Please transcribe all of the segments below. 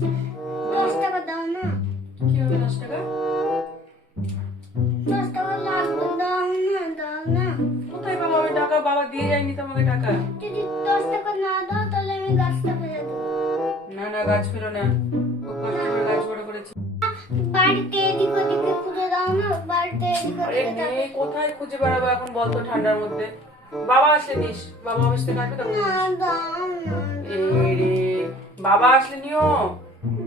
10 টাকা দাও না। কি হবে 10 টাকা? 10 টাকা লাগবে, দাও না, দাও না। কোথায় পাবো আমি টাকা? বাবা দিয়ে যায়নি তো আমাকে টাকা। যদি 10 টাকা না দাও তাহলে আমি গাছটা ফেলে দেবো। না না, গাছ ফেলো না, খুব কষ্ট করে গাছ বড় করেছি। বাড়িতে এদিক ওদিকে খুঁজে দাও না, বাড়িতে এদিক আরে ওদিকে দাও। নেই, কোথায় খুঁজে বেড়াবো এখন বলতো ঠান্ডার মধ্যে? বাবা আসলে নিস, বাবা অফিস থেকে আসবে তখন না, নিস। দাও না, এই রে, বাবা আসলে নিও।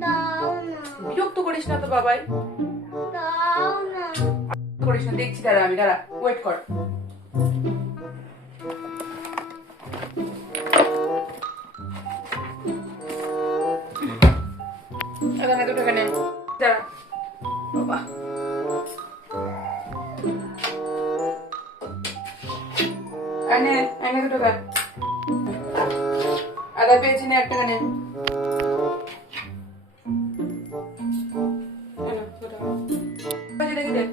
দাও না, বিরক্ত করিস না তো বাবাই, দাও না। করিস না, দেখছি, দাঁড়া আমি, দাঁড়া, ওয়েট কর। এখানে দুটো, এখানে দাঁড়া বাবা। এনে এনে দুটো টাকা, আদা পেয়েছি না, একটা এখানে। রেখে দে।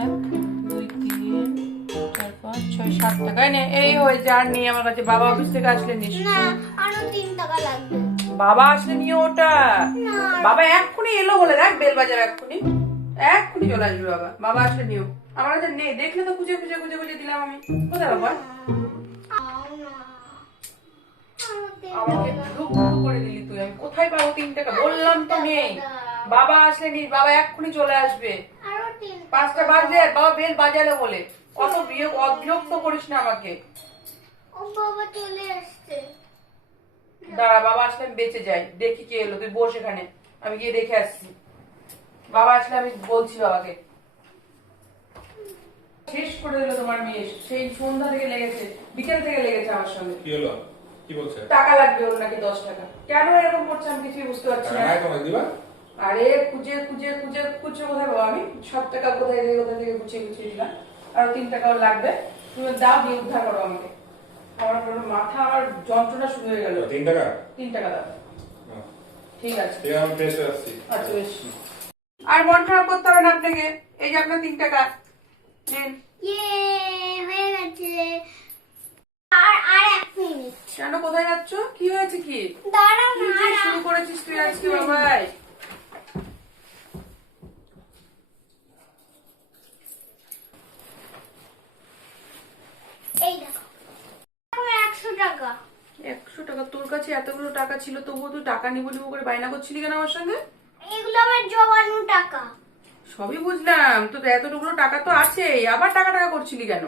1 2 3 4 5 6 7 টাকা এনে, এই হয়েছে। আর নেই আমার কাছে, বাবা অফিস থেকে আসলে নিস। না, আরো 3 টাকা লাগবে। বাবা আসলে নিও ওটা। না, বাবা এক্ষুনি এলো বলে দেখ, বেল বাজাবে এক্ষুনি, এক্ষুনি চলে আসবে বাবা। বাবা আসলে নিও, আমার কাছে নেই, দেখলে তো খুঁজে খুঁজে খুঁজে খুঁজে দিলাম আমি। কোথায় বাবা? দাও না, আরো 3 আমাকে টাকা। ধুপ করে দিলি তুই। আমি কোথায় পাবো 3 টাকা? বললাম তো নেই। বাবা আসলে নিস, বাবা এক্ষুনি চলে আসবে। আরো 3 5টা বাজে, বাবা বেল বাজালো বলে। অত বিরক্ত করিস না আমাকে। ও বাবা চলে আসছে। দাঁড়া, বাবা আসলে আমি বেঁচে যাই, দেখি কে এলো। তুই বস এখানে, আমি গিয়ে দেখে আসছি। বাবা আসলে আমি বলছি বাবাকে। শেষ করে দিল তোমার মেয়ে, সেই সন্ধ্যা থেকে লেগেছে, বিকেল থেকে লেগেছে আমার সঙ্গে। কি হলো? কি বলছে? টাকা লাগবে ওর নাকি 10 টাকা। কেন এরকম করছে আমি কিছুই বুঝতে পারছি টাকা না। নাই তোমাকে দিবা? আরে খুঁজে খুঁজে খুঁজে খুঁজে কোথায় পাবো আমি? 7 টাকা কোথায় থেকে গুছিয়ে গুছিয়ে দিলাম। আর 3 টাকাও লাগবে, তুমি দাও, দিয়ে উদ্ধার করো আমাকে। আমার পুরো মাথা, আমার যন্ত্রণা শুরু হয়ে গেল। 3 টাকা? 3 টাকা দাও। না। ঠিক আছে, ঠিক আছে, আমি ফ্রেশ হয়ে আসছি। আচ্ছা বেশ। আর মন খারাপ করতে হবে না আপনাকে, এই যে আপনার 3 টাকা নিন। হয়ে গেছে। আর 1 মিনিট। কেন, কোথায় যাচ্ছ? কি হয়েছে কি? দাঁড়াও কি না, যে শুরু করেছিস তুই আজকে বাবাই? এই দেখো, আমার 100 টাকা। 100 টাকা? তোর কাছে এতগুলো টাকা ছিল, তবুও তুই টাকা নিবো নিবো করে বায়না করছিলি কেন আমার সঙ্গে? এগুলো আমার জমানো টাকা। সবই বুঝলাম, তো এতটুকু টাকা তো আছে, আবার টাকা টাকা করছিলি কেন?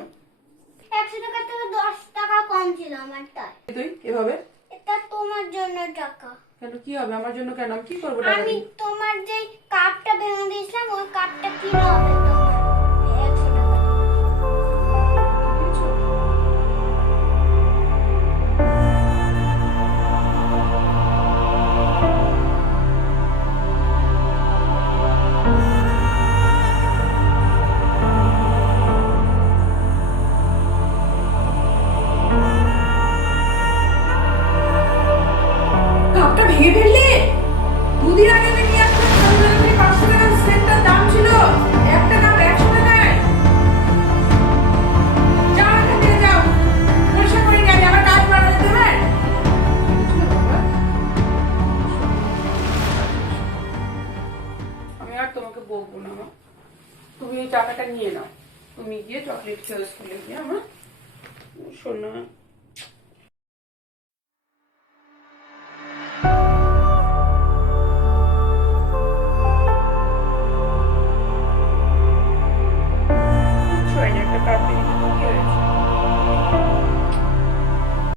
100 টাকা থেকে 10 টাকা কম ছিল আমার, তাই। তুই এভাবে? এটা তোমার জন্য টাকা। কেন, কি হবে আমার জন্য? কেন, আমি কি করবো টাকা আমি দিয়ে? তোমার যে কাপটা ভেঙে দিয়েছিলাম, ওই কাপটা কিনে হবে তোমার। এই 100 টাকা। বুঝছো? কাপটা ভেঙে ফেললি? দুদিন আগে আমি নিয়ে আসলাম, 500 টাকা সেটটার দাম ছিল। একটা কাপ 100 টাকায়। যাও এখান থেকে, যাও, পরিষ্কার করে নিয়ে আয়, আমার কাজ বাড়াতে যেতে হবে। বুঝলে বাবা? আমি আর তোমাকে বলবো না মা। তুমি এই টাকাটা নিয়ে নাও, তুমি গিয়ে চকলেট খেয়ে স্কুলে গিয়ে আমার শোনা। একটা কাপ দিয়ে কি হয়েছে?